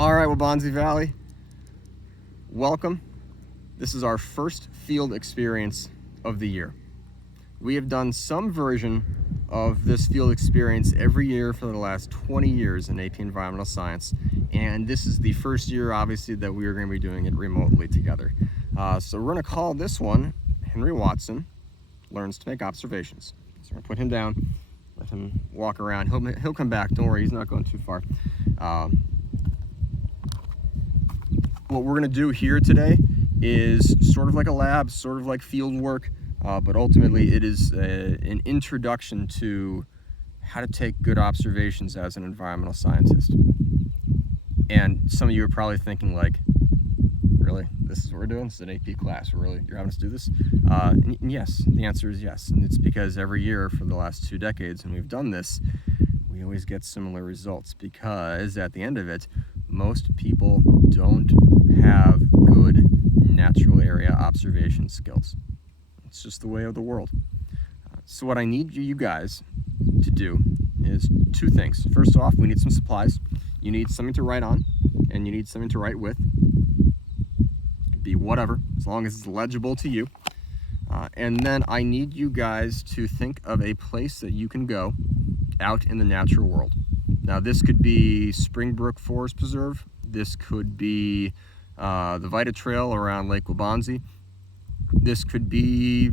All right, Wabanzi Valley, welcome. This is our first field experience of the year. We have done some version of this field experience every year for the last 20 years in AP Environmental Science, and this is the first year, obviously, that we are going to be doing it remotely together. So we're going to call this one Henry Watson Learns to Make Observations. So we're going to put him down, let him walk around. He'll come back, don't worry, he's not going too far. What we're going to do here today is sort of like a lab, sort of like field work, but ultimately it is an introduction to how to take good observations as an environmental scientist. And some of you are probably thinking like, really? This is what we're doing? This is an AP class. You're having us do this? And yes, the answer is yes. And it's because every year for the last 2 decades when we've done this, we always get similar results, because at the end of it, most people don't have good natural area observation skills. It's just the way of the world. So what I need you guys to do is 2 things. First off, we need some supplies. You need something to write on, and you need something to write with. It could be whatever, as long as it's legible to you. And then I need you guys to think of a place that you can go out in the natural world. Now this could be Springbrook Forest Preserve. This could be the Vita Trail around Lake Wabanzi. This could be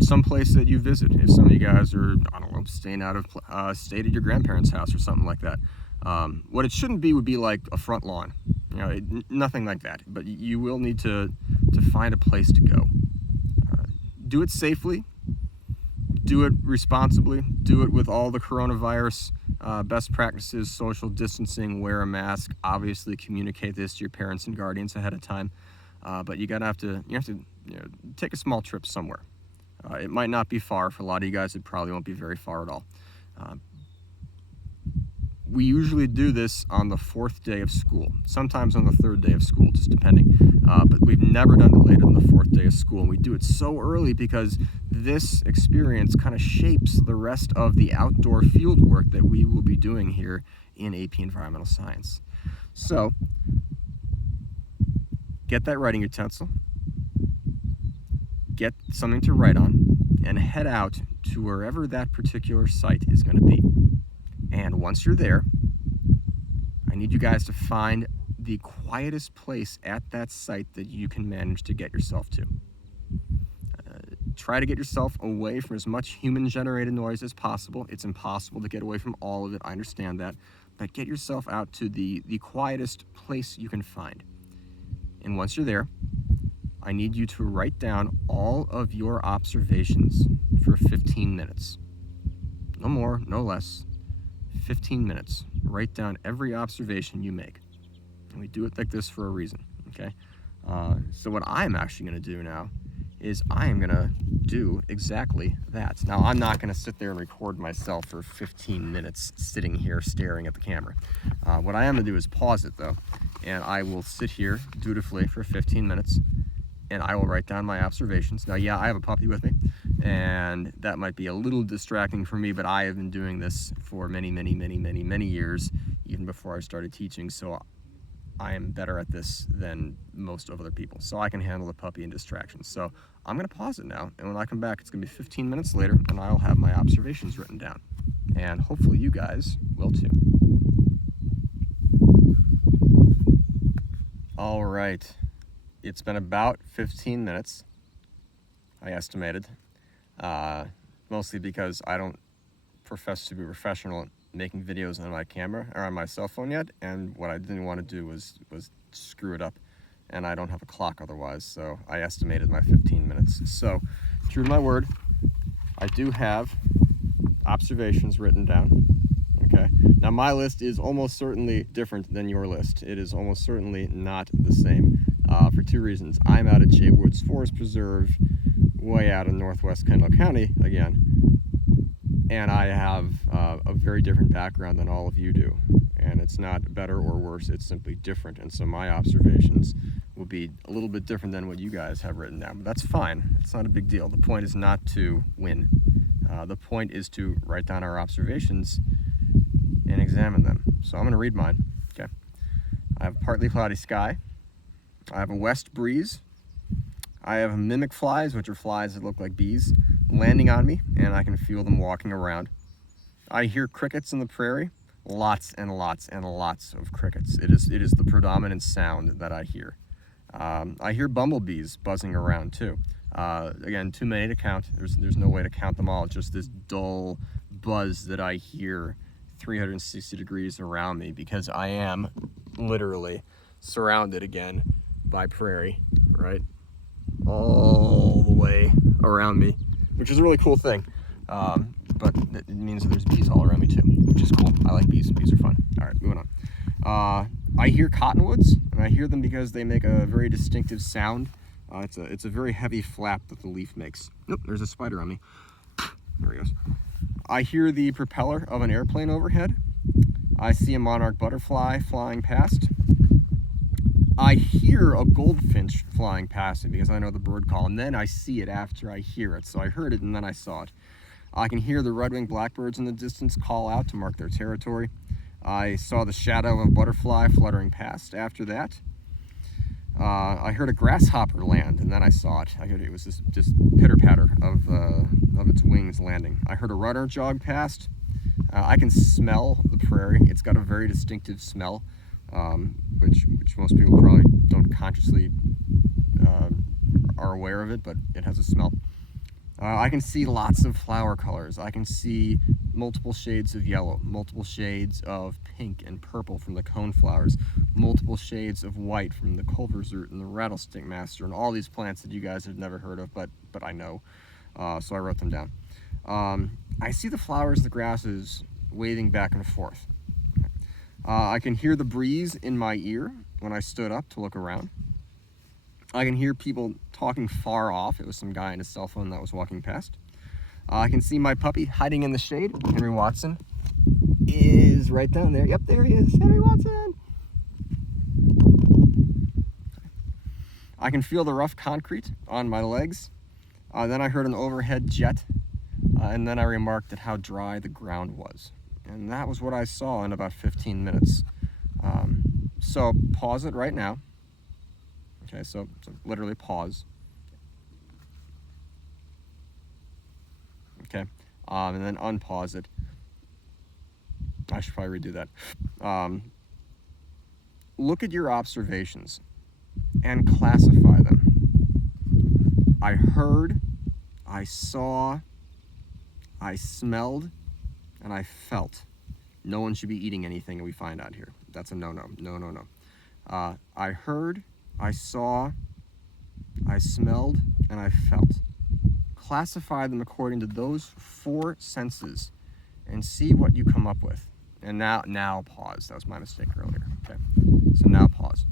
some place that you visit. If some of you guys are, I don't know, staying out of stayed at your grandparents' house or something like that. What it shouldn't be would be like a front lawn. You know, nothing like that. But you will need to find a place to go. Do it safely. Do it responsibly. Do it with all the coronavirus best practices, social distancing, wear a mask. Obviously, communicate this to your parents and guardians ahead of time. But you have to take a small trip somewhere. It might not be far. For a lot of you guys, it probably won't be very far at all. We usually do this on the 4th day of school, sometimes on the 3rd day of school, just depending. But we've never done it later than the 4th day of school. And we do it so early because this experience kind of shapes the rest of the outdoor field work that we will be doing here in AP Environmental Science. So, get that writing utensil, get something to write on, and head out to wherever that particular site is going to be. And once you're there, I need you guys to find the quietest place at that site that you can manage to get yourself to. Try to get yourself away from as much human-generated noise as possible. It's impossible to get away from all of it, I understand that. But get yourself out to the quietest place you can find. And once you're there, I need you to write down all of your observations for 15 minutes. No more, no less. 15 minutes. Write down every observation you make. And we do it like this for a reason, okay? So what I'm actually going to do now is I am going to do exactly that. Now, I'm not going to sit there and record myself for 15 minutes sitting here staring at the camera. What I am going to do is pause it, though, and I will sit here dutifully for 15 minutes, and I will write down my observations. Now, yeah, I have a puppy with me, and that might be a little distracting for me, but I have been doing this for many years, even before I started teaching, so I am better at this than most of other people. So I can handle the puppy and distractions. So I'm going to pause it now, and when I come back, it's going to be 15 minutes later, and I'll have my observations written down. And hopefully you guys will too. All right. It's been about 15 minutes, I estimated. Mostly because I don't profess to be professional at making videos on my camera or on my cell phone yet, and what I didn't want to do was screw it up, and I don't have a clock otherwise, so I estimated my 15 minutes. So, true to my word, I do have observations written down. Okay. Now my list is almost certainly different than your list. It is almost certainly not the same for 2 reasons. I'm out at Jay Woods Forest Preserve, way out in northwest Kendall County again, and I have a very different background than all of you do, and it's not better or worse, it's simply different, and so my observations will be a little bit different than what you guys have written down, but that's fine. It's not a big deal. The point is not to win. The point is to write down our observations and examine them. So I'm going to read mine. Okay. I have partly cloudy sky. I have a west breeze. I have mimic flies, which are flies that look like bees, landing on me, and I can feel them walking around. I hear crickets in the prairie, lots and lots and lots of crickets. It is the predominant sound that I hear. I hear bumblebees buzzing around too. Again, too many to count. There's no way to count them all. It's just this dull buzz that I hear 360 degrees around me, because I am literally surrounded again by prairie, right? All the way around me, which is a really cool thing. But it means that there's bees all around me too, which is cool. I like bees. Bees are fun. All right, moving on. I hear cottonwoods, and I hear them because they make a very distinctive sound. It's a very heavy flap that the leaf makes. Nope, there's a spider on me. There he goes. I hear the propeller of an airplane overhead. I see a monarch butterfly flying past. I hear a goldfinch flying past me because I know the bird call, and then I see it after I hear it. So I heard it and then I saw it. I can hear the red-winged blackbirds in the distance call out to mark their territory. I saw the shadow of a butterfly fluttering past after that. I heard a grasshopper land, and then I saw it. I heard it was this just pitter-patter of its wings landing. I heard a runner jog past. I can smell the prairie. It's got a very distinctive smell, which most people probably don't consciously are aware of it, but it has a smell. I can see lots of flower colors. I can see multiple shades of yellow, multiple shades of pink and purple from the coneflowers, multiple shades of white from the culver's root and the rattlesnake master, and all these plants that you guys have never heard of, but I know, so I wrote them down. I see the flowers, the grasses waving back and forth. I can hear the breeze in my ear when I stood up to look around. I can hear people talking far off. It was some guy on his cell phone that was walking past. I can see my puppy hiding in the shade. Henry Watson is right down there. Yep, there he is, Henry Watson. I can feel the rough concrete on my legs. Then I heard an overhead jet, and then I remarked at how dry the ground was. And that was what I saw in about 15 minutes. So pause it right now. Okay, so literally pause. Okay, and then unpause it. I should probably redo that. Look at your observations and classify them. I heard, I saw, I smelled, and I felt. No one should be eating anything we find out here. That's a no-no. No. I heard, I saw, I smelled, and I felt. Classify them according to those 4 senses and see what you come up with. And now pause. That was my mistake earlier. Okay, so now pause.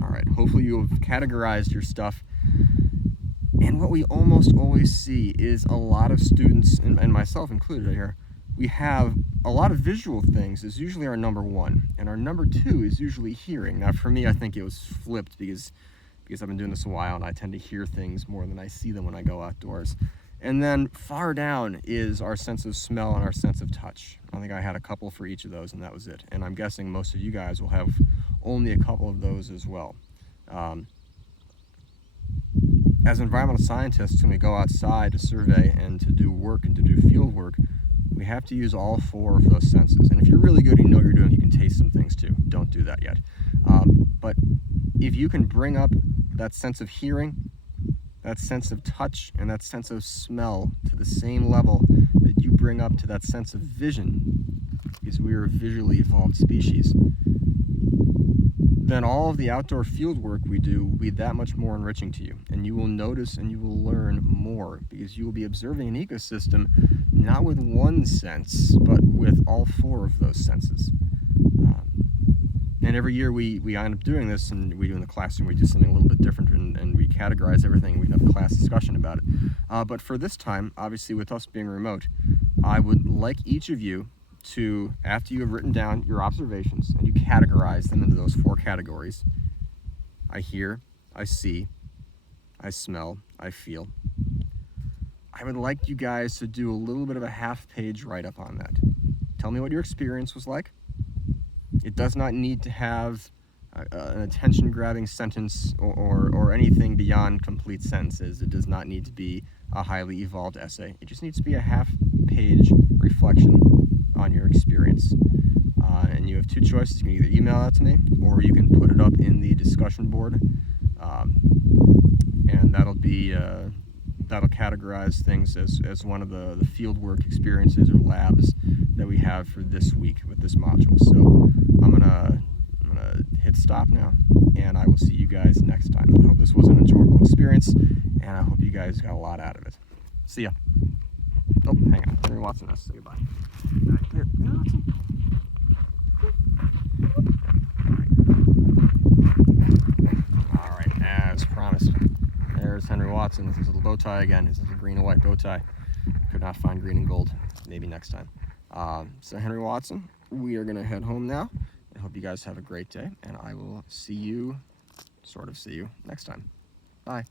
All right, hopefully you have categorized your stuff. And what we almost always see is a lot of students, and myself included here, we have a lot of visual things is usually our number 1, and our number 2 is usually hearing. Now for me, I think it was flipped because I've been doing this a while and I tend to hear things more than I see them when I go outdoors. And then far down is our sense of smell and our sense of touch. I think I had a couple for each of those, and that was it. And I'm guessing most of you guys will have only a couple of those as well. As environmental scientists, when we go outside to survey and to do work and to do field work, we have to use all 4 of those senses. And if you're really good and you know what you're doing, you can taste some things too. Don't do that yet. But if you can bring up that sense of hearing, that sense of touch, and that sense of smell to the same level that you bring up to that sense of vision, because we are a visually evolved species, then all of the outdoor field work we do will be that much more enriching to you. And you will notice and you will learn more, because you will be observing an ecosystem not with 1 sense, but with all 4 of those senses. And every year we end up doing this, and we do in the classroom, we do something a little bit different, and we categorize everything, and we have a class discussion about it. But for this time, obviously with us being remote, I would like each of you to, after you have written down your observations and you categorize them into those 4 categories, I hear, I see, I smell, I feel. I would like you guys to do a little bit of a half-page write-up on that. Tell me what your experience was like. It does not need to have an attention-grabbing sentence or anything beyond complete sentences. It does not need to be a highly evolved essay. It just needs to be a half-page reflection on your experience. And you have two choices. You can either email that to me, or you can put it up in the discussion board, and that'll categorize things as one of the fieldwork experiences or labs that we have for this week with this module. So I'm gonna hit stop now, and I will see you guys next time. I hope this was an enjoyable experience, and I hope you guys got a lot out of it. See ya. Oh, hang on. Henry Watson has to say goodbye. All right, here, Watson. All right, as promised. There's Henry Watson with his little bow tie again. His little green and white bow tie. Could not find green and gold. Maybe next time. So Henry Watson, we are gonna head home now. I hope you guys have a great day, and I will see you next time. Bye.